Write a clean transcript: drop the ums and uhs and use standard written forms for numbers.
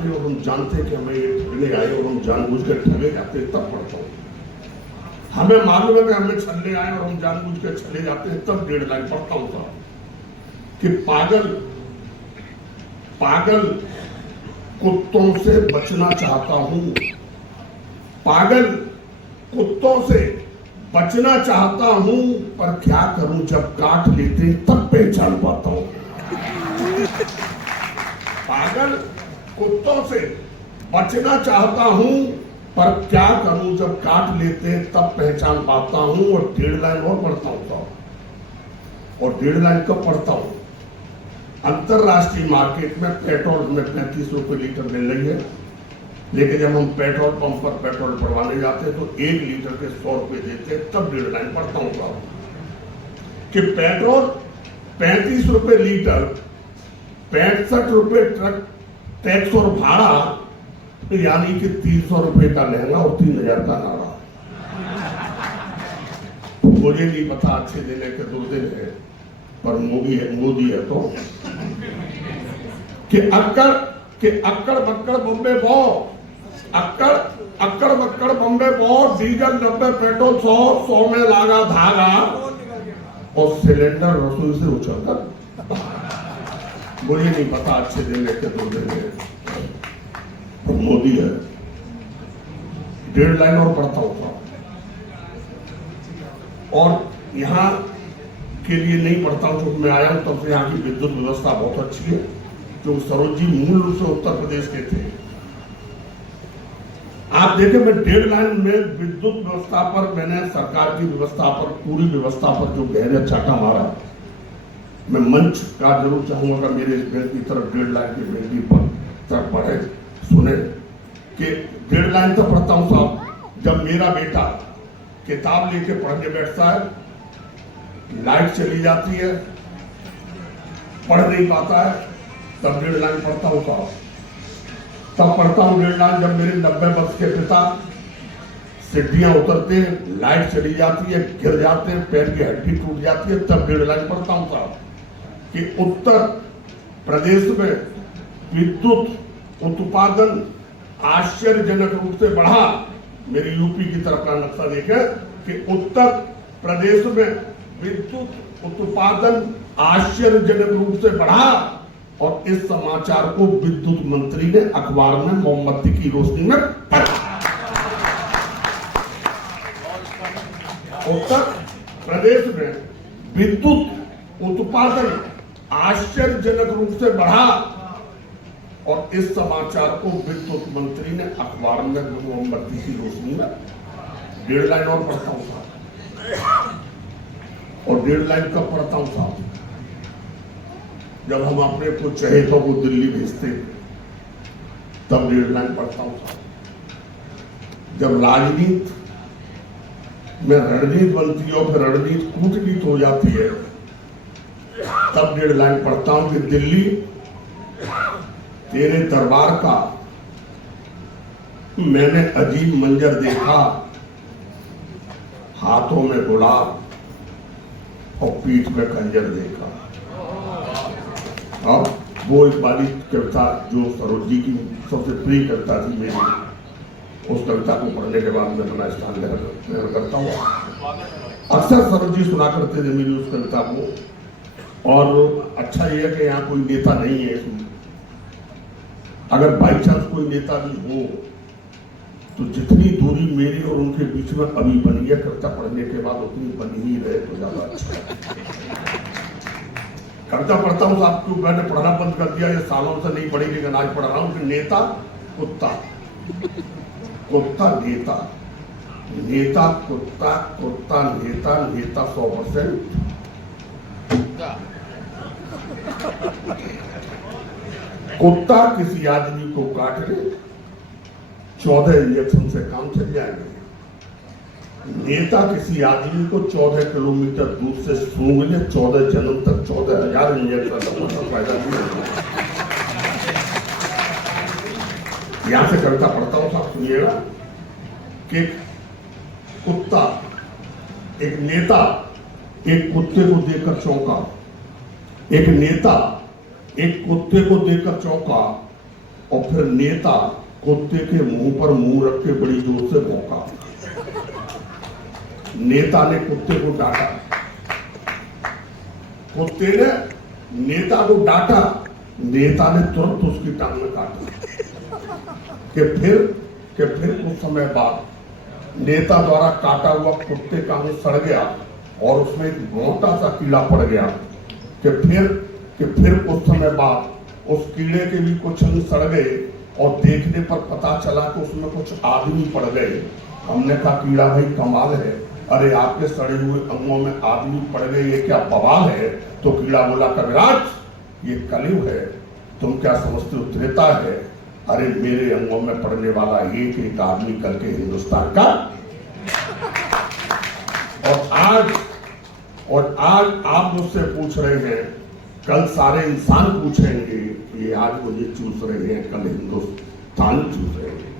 और हम जानते हैं कि हमें ये ठगने आए और हम जानबूझ कर ठगे जाते हैं तब पढ़ता हूँ। हमें मालूम है कि हमें छलने आए और हम जानबूझ कर छले जाते हैं तब 1.5 लाइन पढ़ता हूँ साहब कि पागल कुत्तों से बचना चाहता हूं, पागल कुत्तों से बचना चाहता हूं, पर क्या करूं जब काट लेते तब पहचान पाता हूं। पागल कुत्तों से बचना चाहता हूं, पर क्या करूं जब काट लेते तब पहचान पाता हूं। और 1.5 लाइन और पढ़ता हूं साहब। और 1.5 लाइन कब पढ़ता हूं? अंतरराष्ट्रीय मार्केट में पेट्रोल में 35 रुपए लीटर मिल रही है, लेकिन जब हम पेट्रोल पंप पर पेट्रोल भरवाने जाते हैं तो 1 लीटर के 100 रुपए देते हैं, तब 1.5 लाइन पढ़ता हूँ साहब कि पेट्रोल 35 रुपए लीटर, 65 रुपए ट्रक टैक्स और भाड़ा, यानी कि 300 रुपए का लहंगा और 3000 का नारा। मुझे नहीं पता अच्छे दिन के 2 दिन है, पर मोदी है तो कि अक्कड़ बक्कड़ बम्बे बो, अक्कड़ बक्कड़ बम्बे बो, डीजल 90 पेट्रोल 100 में लागा धागा और सिलेंडर रसोई से उछलकर। मुझे नहीं पता अच्छे दिन के 2 दिन है, पर मोदी है। 1.5 लाइन और पढ़ता हूं और यहां के लिए नहीं पढ़ता हूं क्योंकि मैं आया हूं तब से यहाँ की विद्युत व्यवस्था बहुत अच्छी है, क्योंकि सरोज जी मूल रूप से उत्तर प्रदेश के थे। आप देखें मैं 1.5 लाइन में विद्युत व्यवस्था पर, मैंने सरकार की व्यवस्था पर, पूरी व्यवस्था पर जो गहरा चाटा मारा, मैं मंच का जरूर चाहूंगा कि मेरे इस बेल की तरफ 1.5 लाइन की बेनती पर तरफ पढ़े सुने कि 1.5 लाइन तो पढ़ता हूं साहब। जब मेरा बेटा किताब लेके पढ़ने बैठता है, लाइट चली जाती है, पढ़ नहीं पाता है, तब 1.5 लाइन पढ़ता हूं साहब। तब पढ़ता हूं 1.5 लाइन जब मेरे 90 वर्ष के पिता सीढ़ियां उतरते हैं, लाइट चली जाती है, गिर जाते हैं, पैर की हड्डी टूट जाती है, तब 1.5 लाइन पढ़ता हूं साहब कि उत्तर प्रदेश में विद्युत उत्पादन आश्चर्यजनक रूप से बढ़ा। मेरी यूपी की तरफ का नक्शा देखें कि उत्तर प्रदेश में विद्युत उत्पादन आश्चर्यजनक रूप से बढ़ा, और इस समाचार को विद्युत मंत्री ने अखबार में मोमबत्ती की रोशनी में पढ़ा। उत्तर प्रदेश में विद्युत उत्पादन आश्चर्यजनक रूप से बढ़ा, और इस समाचार को विद्युत मंत्री ने अखबार में मोमबत्ती की रोशनी में 1.5 लाइन और पढ़ता हूं साहब। और 1.5 लाइन कब पढ़ता हूं साहब? जब हम अपने कुछ चहेतों को दिल्ली भेजते तब 1.5 लाइन पढ़ता हूं साहब। जब राजनीति में रणनीति बनती है और फिर रणनीति कूटनीति हो जाती है, तब 1.5 लाइन पढ़ता हूं कि दिल्ली तेरे दरबार का मैंने अजीब मंजर देखा, हाथों में गुलाब और पीठ में खंजर देखा। अब वो एक वाली कविता जो सरोज जी की सबसे प्रिय कविता थी मेरी, उस कविता को पढ़ने के बाद मैं अपना स्थान ग्रहण करता हूँ। अक्सर सरोज जी सुना करते थे मेरी उस कविता को। और अच्छा ये है कि यहाँ कोई नेता नहीं है इसमें, अगर बाई चांस कोई नेता भी हो तो जितनी दूरी मेरी और उनके बीच में अभी बनी है कविता पढ़ने के बाद उतनी बनी ही रहे तो ज्यादा अच्छा है। कविता पढ़ता हूँ साहब, क्यों मैंने पढ़ना बंद कर दिया, ये सालों से नहीं पढ़ी, लेकिन आज पढ़ रहा हूँ कि नेता कुत्ता, कुत्ता नेता, नेता कुत्ता, कुत्ता नेता, नेता 100%। कुत्ता किसी आदमी को काट ले 14 इंजेक्शन से काम चल जाएगा। नेता किसी आदमी को 14 किलोमीटर दूर से सूंघ ले, 14 जन्म तक 14,000 इंजेक्शन फायदा नहीं होगा। यहां से कविता पढ़ता हूं साहब, सुनिएगा कि कुत्ता, एक नेता एक कुत्ते को देखकर चौंका, एक नेता एक कुत्ते को देखकर चौंका, और फिर नेता कुत्ते के मुंह पर मुंह रख के बड़ी जोर से भौंका। नेता ने कुत्ते को डांटा, कुत्ते ने नेता को डांटा, नेता ने तुरंत उसकी टांग में काटा। कि फिर कुछ समय बाद नेता द्वारा काटा हुआ कुत्ते का मुंह सड़ गया और उसमें एक मोटा सा कीड़ा पड़ गया। कि फिर कुछ समय बाद उस कीड़े के भी कुछ अंग सड़ गए और देखने पर पता चला कि उसमें कुछ आदमी पड़ गए। हमने कहा कीड़ा भाई कमाल है, अरे आपके सड़े हुए अंगों में आदमी पड़ गए, ये क्या बवाल है? तो कीड़ा बोला कविराज ये कलयुग है, तुम क्या समझते हो त्रेता है? अरे मेरे अंगों में पड़ने वाला एक एक आदमी करके हिंदुस्तान का। और आज आप मुझसे पूछ रहे हैं, कल सारे इंसान पूछेंगे, ये आज मुझे चूस रहे हैं, कल हिंदुस्तान चूस रहे हैं।